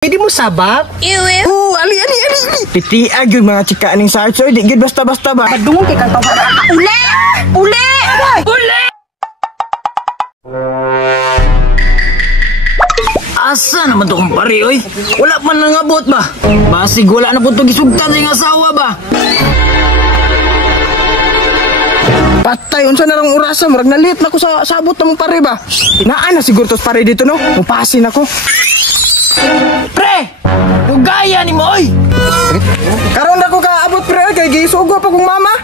Pwede mo sabak? Iwi. Ali. Pitiag yung mga chika ning sarso. Di gid basta-basta ba? Padungong kay kanto. Uli! Asa naman to kumpare, oy? Wala pa nangabot ba? Basig wala na po ito gisugtan sa iyong asawa ba? Patay, unsa na lang orasa. Marag nalit na ko sa sabot na mong pare ba? Naan na siguro tos pare dito, no? Mupasin ako. Pre! Dugaya ni mo, oy! Karon na ko kaabot pre, kay gisugo pa kong mama.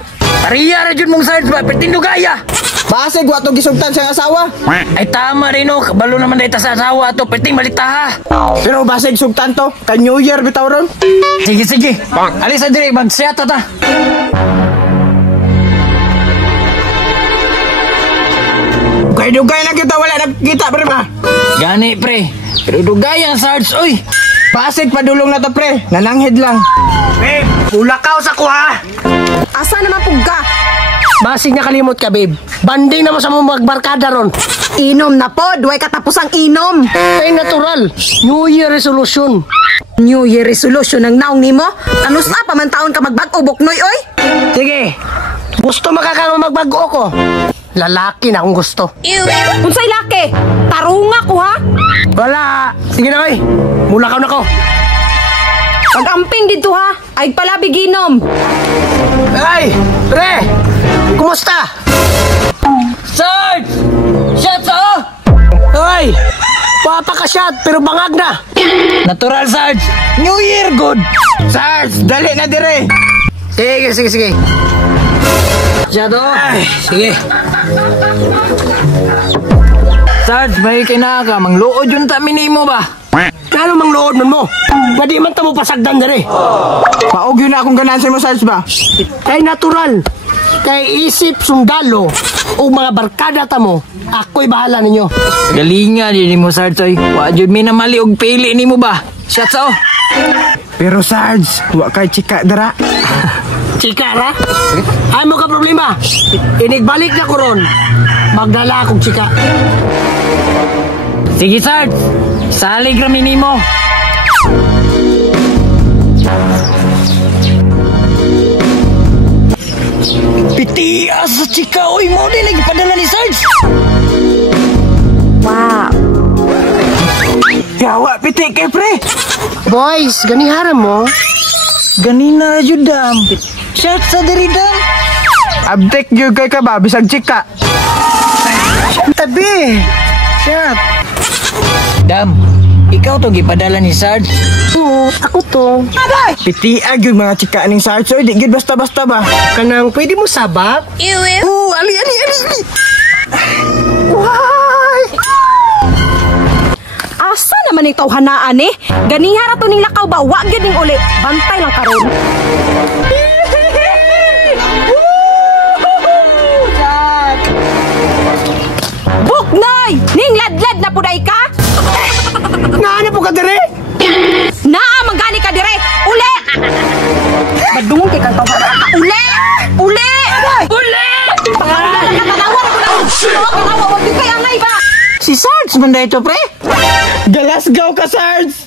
Pariya ra jud mong sarge ba? Perting dugaya! Basig wa to gisugtan sa asawa. Ay tama rin, no? Kabalo naman dahil sa asawa to. Perting malita, ha? Pero basig sugtan to. Kay New Year bitaw ron. Sige. Alis na dire, magsiyata ta. Dugay na kita, wala na kita pre ba? Gani, pre. Pero dugaya ang sarge, oy! Basig padulong na to pre. Nananghid lang. Babe, ulakaw sa kuha! Asa naman pugga? Basig na kalimot ka, babe. Banding naman sa mga magbarkada ron. Inom na po. Duway katapusang inom. Ay, natural. New Year resolution. New Year resolution ang naong nimo? Ano sa pamantaon ka magbag-o buknoy, oy? Sige. Gusto makakama magbago ko. Lalaki na akong gusto. Unsay laki? Tarunga ko, ha? Wala. Sige na, oy. Mulakaw na ko. Pag-amping dito, ha? Ay palabig inom. Ay, pre. Kumusta? Sarge! Shots, oh! Ay, papaka-shot pero bangag na. Natural, Sarge! New Year, good! Sarge, dali na dire. Sige. Shadow. Sige. Sarge, may kinaka. Mangluod yung tamini mo ba? Kano mang lood man mo? Pwede man tamo pasagdan dere. Paog yun na akong ganansya mo Sarge ba? Kay natural. Kay isip sundalo o mga barkada tamo. Ako'y bahala ninyo. Galinga din mo, Sarge, oy. Wajud minamali og pili ni mo ba? Shots, oh! Pero Sarge, wa kay chika dara. Chika ra? Ay mo ka problema. Inigbalik na ko ron. Magdala akong chika. Sige, Sarge! Salig rami ni mo! Pitias sa chika, oy! Mo din nagpadala ni Sarge! Wow. Yawa, pitik kay pre. Boys, ganihara mo. Ganina jud dam. Shots sa diri dam. Abdek yun kay ka ba, bisag chika. Tabi. Shot. Dam, ikaw to gipadala ni Sarge. Oo, ako to. Pitiag yung mga chika ning Sarge. Oy, di gid basta-basta ba? Kanang pwede mo sabak? Iwi. Ali. Asa naman ikaw hanaan, eh? Ganihara to ning lakaw ba? Wa gyud ning uli. Bantay lang karon. Buknoy! Ning ladlad na puday ka? Naana po ka dire? Naa magani ka dire. Uli! Padungong kay kanto. Uli! Nakatawa na ko na. Kanawa, wag kay angay ba? Si Sarge man dito, pre! Galasgaw ka Sarge.